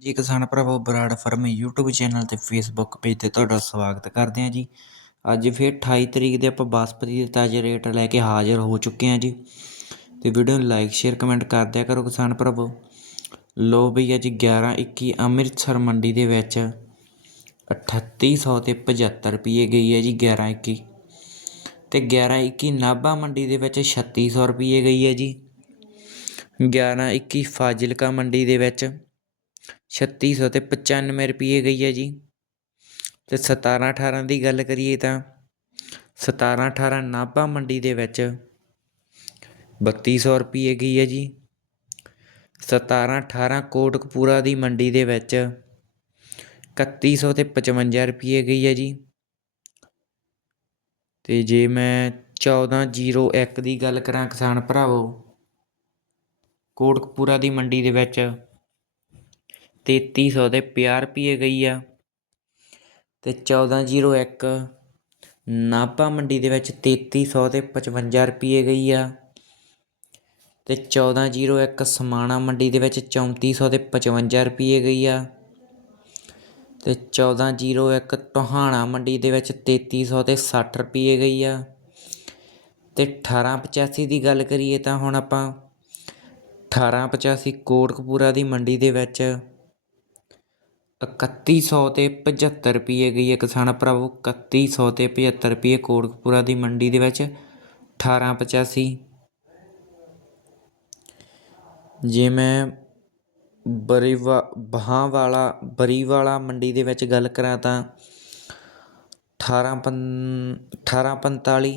ਜੀ ਕਿਸਾਨ ਭਰਾਵੋ, ਬਰਾੜ ਫਰਮ YouTube ਚੈਨਲ ਤੇ Facebook ਪੇਜ ਤੇ ਤੁਹਾਡਾ ਸਵਾਗਤ ਕਰਦੇ ਹਾਂ ਜੀ। ਅੱਜ ਫਿਰ 28 ਤਰੀਕ ਦੇ ਆਪਾਂ ਬਾਸਪਤੀ ਦੇ ਤਾਜ਼ੇ ਰੇਟ ਲੈ ਕੇ ਹਾਜ਼ਰ ਹੋ ਚੁੱਕੇ ਹਾਂ ਜੀ। ਤੇ ਵੀਡੀਓ ਨੂੰ ਲਾਈਕ ਸ਼ੇਅਰ ਕਮੈਂਟ ਕਰ ਦਿਆ ਕਰੋ ਕਿਸਾਨ ਭਰਾਵੋ। ਲੋ ਬਈ ਅੱਜ 11 21 ਅੰਮ੍ਰਿਤਸਰ ਮੰਡੀ ਦੇ ਵਿੱਚ 3800 ਤੇ 75 ਰੁਪਏ ਗਈ ਹੈ ਜੀ 11 21 ਤੇ 11 21 ਨਾਭਾ ਮੰਡੀ ਦੇ ਵਿੱਚ 3600 ਰੁਪਏ ਗਈ ਹੈ ਜੀ। 11 21 ਫਾਜ਼ਿਲਕਾ ਮੰਡੀ ਦੇ ਵਿੱਚ ਛੱਤੀ ਸੌ ਅਤੇ ਪਚਾਨਵੇਂ ਰੁਪਈਏ ਗਈ ਹੈ ਜੀ। ਅਤੇ 17 18 ਦੀ ਗੱਲ ਕਰੀਏ ਤਾਂ 17 18 ਨਾਭਾ ਮੰਡੀ ਦੇ ਵਿੱਚ ਬੱਤੀ ਸੌ ਰੁਪਈਏ ਗਈ ਹੈ ਜੀ। 17 18 ਕੋਟਕਪੂਰਾ ਦੀ ਮੰਡੀ ਦੇ ਵਿੱਚ ਇਕੱਤੀ ਸੌ ਅਤੇ ਪਚਵੰਜਾ ਰੁਪਈਏ ਗਈ ਹੈ ਜੀ। ਅਤੇ ਜੇ ਮੈਂ 1401 ਦੀ ਗੱਲ ਕਰਾਂ ਕਿਸਾਨ ਭਰਾਵੋ, ਕੋਟਕਪੂਰਾ ਦੀ ਮੰਡੀ ਦੇ ਵਿੱਚ 3300 ਦੇ 50 ਰੁਪਏ ਗਈ ਆ ਅਤੇ ਚੌਦਾਂ ਜੀਰੋ ਇੱਕ ਨਾਭਾ ਮੰਡੀ ਦੇ ਵਿੱਚ ਤੇਤੀ ਸੌ ਤੇ ਪਚਵੰਜਾ ਰੁਪਈਏ ਗਈ ਆ ਅਤੇ ਚੌਦਾਂ ਜੀਰੋ ਇੱਕ ਸਮਾਣਾ ਮੰਡੀ ਦੇ ਵਿੱਚ ਚੌਂਤੀ ਸੌ ਤੇ ਪਚਵੰਜਾ ਰੁਪਈਏ ਗਈ ਆ ਅਤੇ ਚੌਦਾਂ ਜੀਰੋ ਇੱਕ ਟੋਹਾਣਾ ਮੰਡੀ ਦੇ ਵਿੱਚ ਤੇਤੀ ਸੌ ਤੇ ਸੱਠ ਰੁਪਈਏ ਗਈ ਆ ਅਤੇ ਅਠਾਰਾਂ ਪਚਾਸੀ ਦੀ ਗੱਲ ਕਰੀਏ ਤਾਂ ਹੁਣ ਆਪਾਂ 1885 ਕੋਟਕਪੂਰਾ ਦੀ ਮੰਡੀ ਦੇ ਵਿੱਚ 3100 ਤੇ 75 ਰੁਪਈਏ ਗਈ ਹੈ ਕਿਸਾਨ ਭਰਾਵੋ 3100 ਤੇ 75 ਰੁਪਈਏ ਕੋਟਕਪੂਰਾ ਦੀ ਮੰਡੀ ਦੇ ਵਿੱਚ 1885 ਜੇ ਮੈਂ ਬਰੀਵਾ ਬਹਾਂ ਵਾਲਾ ਬਰੀਵਾਲਾ ਮੰਡੀ ਦੇ ਵਿੱਚ ਗੱਲ ਕਰਾਂ ਤਾਂ 18 1845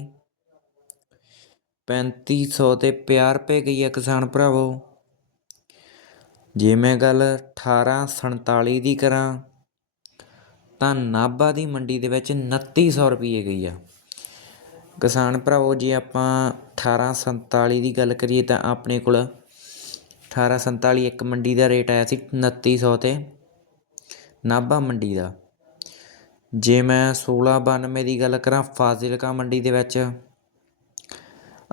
3500 ਤੇ 50 ਰੁਪਏ ਗਈ ਹੈ ਕਿਸਾਨ ਭਰਾਵੋ ਜੇ ਮੈਂ ਗੱਲ 1847 ਦੀ ਕਰਾਂ, ਤਾਂ ਨਾਭਾ ਦੀ ਮੰਡੀ ਦੇ ਵਿੱਚ ਉਨੱਤੀ ਸੌ ਰੁਪਈਏ ਗਈ ਆ। ਕਿਸਾਨ ਭਰਾਵੋ, ਜੇ ਆਪਾਂ 1847 ਦੀ ਗੱਲ ਕਰੀਏ, ਤਾਂ ਆਪਣੇ ਕੋਲ 1847 ਇੱਕ ਮੰਡੀ ਦਾ ਰੇਟ ਆਇਆ ਸੀ ਉਨੱਤੀ ਸੌ ਤੇ ਨਾਭਾ ਮੰਡੀ ਦਾ। ਜੇ ਮੈਂ 1692 ਦੀ ਗੱਲ ਕਰਾਂ, ਫਾਜ਼ਿਲਕਾ ਮੰਡੀ ਦੇ ਵਿੱਚ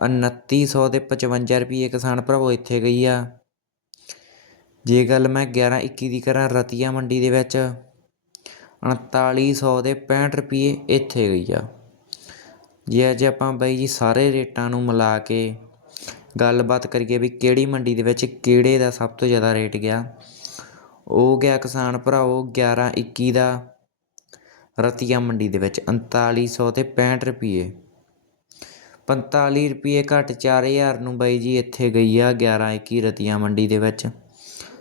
2900 ਤੇ 55 ਰੁਪਏ ਕਿਸਾਨ ਭਰਾਵੋ ਇੱਥੇ ਗਈ ਆ। ਜੇ ਗੱਲ ਮੈਂ 11 21 ਦੀ ਕਰਾਂ, ਰਤੀਆ ਮੰਡੀ ਦੇ ਵਿੱਚ 3900 ਦੇ 65 ਰੁਪਏ ਇੱਥੇ ਗਈ ਆ। ਜੇ ਅੱਜ ਆਪਾਂ ਬਾਈ ਜੀ ਸਾਰੇ ਰੇਟਾਂ ਨੂੰ ਮਿਲਾ ਕੇ ਗੱਲਬਾਤ ਕਰੀਏ ਵੀ ਕਿਹੜੀ ਮੰਡੀ ਦੇ ਵਿੱਚ ਕਿਹੜੇ ਦਾ ਸਭ ਤੋਂ ਜ਼ਿਆਦਾ ਰੇਟ ਗਿਆ, ਉਹ ਗਿਆ ਕਿਸਾਨ ਭਰਾਓ 11 21 ਦਾ, ਰਤੀਆ ਮੰਡੀ ਦੇ ਵਿੱਚ 3900 ਤੇ 65 ਰੁਪਏ 45 ਰੁਪਏ ਘੱਟ 4000 ਨੂੰ ਬਾਈ ਜੀ ਇੱਥੇ ਗਈ ਆ 11 21 ਰਤੀਆ ਮੰਡੀ ਦੇ ਵਿੱਚ।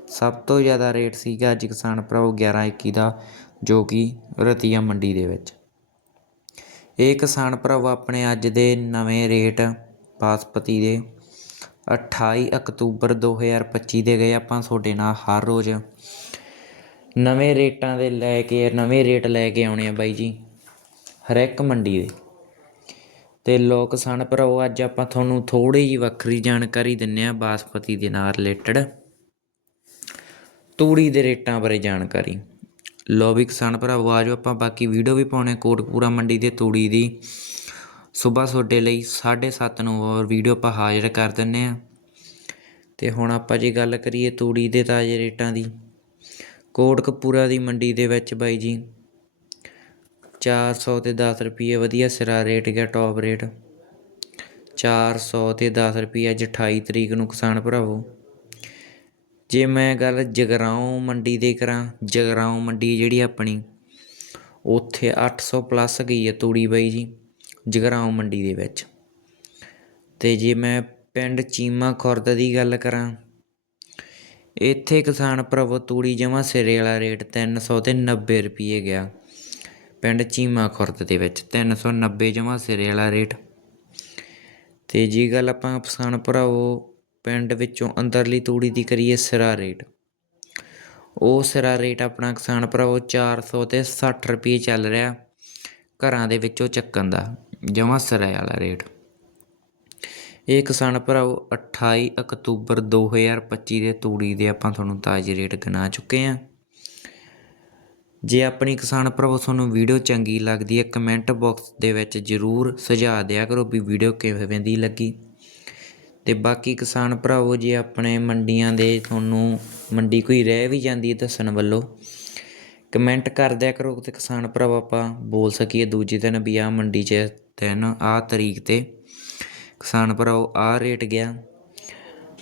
ਸਭ ਤੋਂ ਜ਼ਿਆਦਾ ਰੇਟ ਸੀਗਾ ਅੱਜ ਕਿਸਾਨ ਭਰਾਓ 11 21 ਦਾ, ਜੋ ਕਿ ਰਤੀਆ ਮੰਡੀ ਦੇ ਵਿੱਚ। ਇਹ ਕਿਸਾਨ ਭਰਾਵੋ ਆਪਣੇ ਅੱਜ ਦੇ ਨਵੇਂ ਰੇਟ ਬਾਸਪਤੀ ਦੇ 28 ਅਕਤੂਬਰ 2025 ਦੇ ਗਏ ਆਪਾਂ ਤੁਹਾਡੇ ਨਾਲ ਹਰ ਰੋਜ਼। ਨਵੇਂ ਰੇਟਾਂ ਦੇ ਲੈ ਕੇ, ਨਵੇਂ ਰੇਟ ਲੈ ਕੇ ਆਉਣੇ ਆ ਬਾਈ ਜੀ, ਹਰ ਇੱਕ ਮੰਡੀ ਦੇ। ਤੇ ਲੋਕ ਕਿਸਾਨ ਭਰਾਓ, ਅੱਜ ਆਪਾਂ ਤੁਹਾਨੂੰ ਥੋੜੀ ਜਿਹੀ ਵੱਖਰੀ ਜਾਣਕਾਰੀ ਦਿੰਨੇ ਆ ਬਾਸਪਤੀ ਦੇ ਨਾਲ ਰਿਲੇਟਡ। ਤੂੜੀ ਦੇ ਰੇਟਾਂ ਬਾਰੇ ਜਾਣਕਾਰੀ। ਲੋ ਵੀ ਕਿਸਾਨ ਭਰਾਵੋ ਆਜੋ ਆਪਾਂ ਬਾਕੀ ਵੀਡੀਓ ਵੀ ਪਾਉਣੇ ਕੋਟਪੂਰਾ ਮੰਡੀ ਦੇ ਤੂੜੀ ਦੀ। ਸਵੇਰ ਤੁਹਾਡੇ ਲਈ 7:30 ਨੂੰ ਹੋਰ ਵੀਡੀਓ ਆਪਾਂ ਹਾਜ਼ਰ ਕਰ ਦਿੰਨੇ ਆ। ਤੇ ਹੁਣ ਆਪਾਂ ਜੇ ਗੱਲ ਕਰੀਏ ਤੂੜੀ ਦੇ ਤਾਜ਼ੇ ਰੇਟਾਂ ਦੀ, ਕੋਟਕਪੂਰਾ ਦੀ ਮੰਡੀ ਦੇ ਵਿੱਚ ਬਾਈ ਜੀ 400 ਤੇ 10 ਰੁਪਏ ਵਧੀਆ ਸਿਰਾ ਰੇਟ ਗਿਆ ਟੌਪ ਰੇਟ 400 ਤੇ 10 ਰੁਪਏ ਅੱਜ 28 ਤਰੀਕ ਨੂੰ ਕਿਸਾਨ ਭਰਾਵੋ। ਜੇ ਮੈਂ ਗੱਲ ਜਗਰਾਉਂ ਮੰਡੀ ਦੇ ਕਰਾਂ, ਜਗਰਾਉਂ ਮੰਡੀ ਜਿਹੜੀ ਆਪਣੀ, ਉੱਥੇ 800 ਪਲੱਸ ਗਈ ਹੈ ਤੂੜੀ ਬਾਈ ਜੀ, ਜਗਰਾਉਂ ਮੰਡੀ ਦੇ ਵਿੱਚ। ਤੇ ਜੇ ਮੈਂ ਪਿੰਡ ਚੀਮਾ ਖੁਰਦ ਦੀ ਗੱਲ ਕਰਾਂ, ਇੱਥੇ ਕਿਸਾਨ ਭਰਾਵੋ ਤੂੜੀ ਜਮਾ ਸਿਰੇ ਵਾਲਾ ਰੇਟ 300 ਤੇ 90 ਰੁਪਏ ਗਿਆ, ਪਿੰਡ ਚੀਮਾ ਖੁਰਦ ਦੇ ਵਿੱਚ 390 ਜਮਾ ਸਿਰੇ ਵਾਲਾ ਰੇਟ। ਤੇ ਜੀ ਗੱਲ ਆਪਾਂ ਕਿਸਾਨ ਭਰਾਵੋ ਪਿੰਡ ਵਿੱਚੋਂ ਅੰਦਰਲੀ ਤੂੜੀ ਦੀ ਕਰੀਏ ਸਿਰਾ ਰੇਟ। ਉਹ ਸਿਰਾ ਰੇਟ ਆਪਣਾ ਕਿਸਾਨ ਭਰਾਵੋ 400 ਤੇ 60 ਰੁਪਏ ਚੱਲ ਰਿਹਾ। ਘਰਾਂ ਦੇ ਵਿੱਚੋਂ ਚੱਕਣ ਦਾ, ਜਮਾ ਸਿਰਾ ਵਾਲਾ ਰੇਟ। ਇਹ ਕਿਸਾਨ ਭਰਾਓ 28 ਅਕਤੂਬਰ 2025 ਦੇ ਤੂੜੀ ਦੇ ਆਪਾਂ ਤੁਹਾਨੂੰ ਤਾਜ਼ੇ ਰੇਟ ਗਿਣਾ ਚੁੱਕੇ ਹਾਂ। ਜੇ ਆਪਣੀ ਕਿਸਾਨ ਭਰਾਓ ਤੁਹਾਨੂੰ ਵੀਡੀਓ ਚੰਗੀ ਲੱਗਦੀ ਹੈ, ਕਮੈਂਟ ਬਾਕਸ ਦੇ ਵਿੱਚ ਜ਼ਰੂਰ ਸੁਝਾਅ ਦਿਆ ਕਰੋ ਵੀ ਵੀਡੀਓ ਕਿਵੇਂ ਦੀ ਲੱਗੀ। ਅਤੇ ਬਾਕੀ ਕਿਸਾਨ ਭਰਾਵੋ, ਜੇ ਆਪਣੇ ਮੰਡੀਆਂ ਦੇ ਤੁਹਾਨੂੰ ਮੰਡੀ ਕੋਈ ਰਹਿ ਵੀ ਜਾਂਦੀ ਹੈ ਦੱਸਣ ਵੱਲੋਂ ਕਮੈਂਟ ਕਰ ਦਿਆ ਕਰੋ ਤੇ ਕਿਸਾਨ ਭਰਾਵੋ ਆਪਾਂ ਬੋਲ ਸਕੀਏ ਦੂਜੇ ਦਿਨ ਵੀ ਆਹ ਮੰਡੀ 'ਚ ਦਿਨ ਆਹ ਤਰੀਕ ਤੇ ਕਿਸਾਨ ਭਰਾਵੋ ਆਹ ਰੇਟ ਗਿਆ।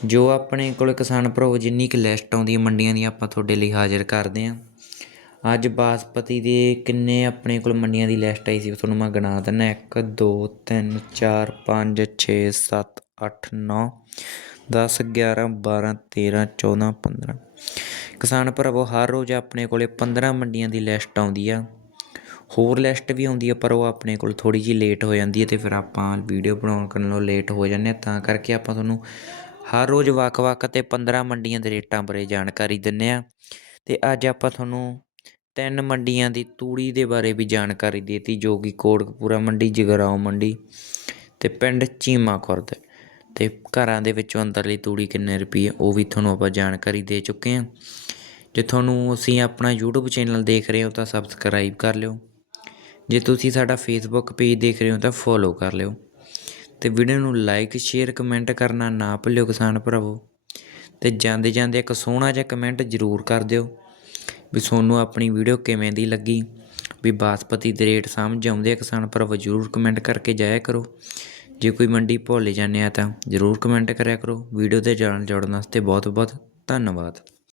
ਜੋ ਆਪਣੇ ਕੋਲ ਕਿਸਾਨ ਭਰਾਵੋ ਜਿੰਨੀ ਕੁ ਲਿਸਟ ਆਉਂਦੀ ਹੈ ਮੰਡੀਆਂ ਦੀ ਆਪਾਂ ਤੁਹਾਡੇ ਲਈ ਹਾਜ਼ਰ ਕਰਦੇ ਹਾਂ। ਅੱਜ ਬਾਸਪਤੀ ਦੇ ਕਿੰਨੇ ਆਪਣੇ ਕੋਲ ਮੰਡੀਆਂ ਦੀ ਲਿਸਟ ਆਈ ਸੀ ਉਹ ਤੁਹਾਨੂੰ ਮੈਂ ਗਿਣਾ ਦਿੰਦਾ। 1 2 3 4 5 6 7 8 9 10 11 12 13 14 15 ਕਿਸਾਨ ਭਰਾਵੋ, ਹਰ ਰੋਜ਼ ਆਪਣੇ ਕੋਲੇ 15 ਮੰਡੀਆਂ ਦੀ ਲਿਸਟ ਆਉਂਦੀ ਆ। ਹੋਰ ਲਿਸਟ ਵੀ ਆਉਂਦੀ ਆ, ਪਰ ਉਹ ਆਪਣੇ ਕੋਲ ਥੋੜ੍ਹੀ ਜਿਹੀ ਲੇਟ ਹੋ ਜਾਂਦੀ ਹੈ ਅਤੇ ਫਿਰ ਆਪਾਂ ਵੀਡੀਓ ਬਣਾਉਣ ਕਰਨ ਨੂੰ ਲੇਟ ਹੋ ਜਾਂਦੇ ਹਾਂ ਤਾਂ ਕਰਕੇ ਆਪਾਂ ਤੁਹਾਨੂੰ ਹਰ ਰੋਜ਼ ਵੱਖ-ਵੱਖ ਅਤੇ 15 ਮੰਡੀਆਂ ਦੇ ਰੇਟਾਂ ਬਾਰੇ ਜਾਣਕਾਰੀ ਦਿੰਨੇ ਆ। ਤੇ ਅੱਜ ਆਪਾਂ ਤੁਹਾਨੂੰ ਤਿੰਨ ਮੰਡੀਆਂ ਦੀ ਤੂੜੀ ਦੇ ਬਾਰੇ ਵੀ ਜਾਣਕਾਰੀ ਦੇਤੀ, ਜੋ ਕਿ ਕੋਟਕਪੂਰਾ ਮੰਡੀ ਜਗਰਾਓ ਮੰਡੀ ਤੇ ਪਿੰਡ ਚੀਮਾ ਖੁਰਦ। ਅਤੇ ਘਰਾਂ ਦੇ ਵਿੱਚੋਂ ਅੰਦਰਲੀ ਤੂੜੀ ਕਿੰਨੇ ਰੁਪਏ, ਉਹ ਵੀ ਤੁਹਾਨੂੰ ਆਪਾਂ ਜਾਣਕਾਰੀ ਦੇ ਚੁੱਕੇ ਹਾਂ। ਜੇ ਤੁਹਾਨੂੰ ਅਸੀਂ ਆਪਣਾ YouTube ਚੈਨਲ ਦੇਖ ਰਹੇ ਹੋ ਤਾਂ ਸਬਸਕ੍ਰਾਈਬ ਕਰ ਲਿਓ। ਜੇ ਤੁਸੀਂ ਸਾਡਾ ਫੇਸਬੁੱਕ ਪੇਜ ਦੇਖ ਰਹੇ ਹੋ ਤਾਂ ਫੋਲੋ ਕਰ ਲਿਓ। ਤੇ ਵੀਡੀਓ ਨੂੰ ਲਾਈਕ ਸ਼ੇਅਰ ਕਮੈਂਟ ਕਰਨਾ ਨਾ ਭੁੱਲਿਓ ਕਿਸਾਨ ਭਰਾਵੋ। ਤੇ ਜਾਂਦੇ ਜਾਂਦੇ ਇੱਕ ਸੋਹਣਾ ਜਿਹਾ ਕਮੈਂਟ ਜ਼ਰੂਰ ਕਰ ਦਿਓ ਵੀ ਤੁਹਾਨੂੰ ਆਪਣੀ ਵੀਡੀਓ ਕਿਵੇਂ ਦੀ ਲੱਗੀ। ਵੀ ਬਾਸਪਤੀ ਦੇ ਰੇਟ ਸਮਝ ਆਉਂਦੇ ਆ ਕਿਸਾਨ ਭਰਾਵੋ, ਜ਼ਰੂਰ ਕਮੈਂਟ ਕਰਕੇ ਜਾਇਆ ਕਰੋ। ਜੇ ਕੋਈ ਮੰਡੀ ਭੁੱਲ ਜਾਂਦੇ ਹਾਂ ਤਾਂ ਜ਼ਰੂਰ ਕਮੈਂਟ ਕਰਿਆ ਕਰੋ। ਵੀਡੀਓ ਤੇ ਜਾਣ ਜੋੜਨ ਵਾਸਤੇ ਬਹੁਤ ਬਹੁਤ ਧੰਨਵਾਦ।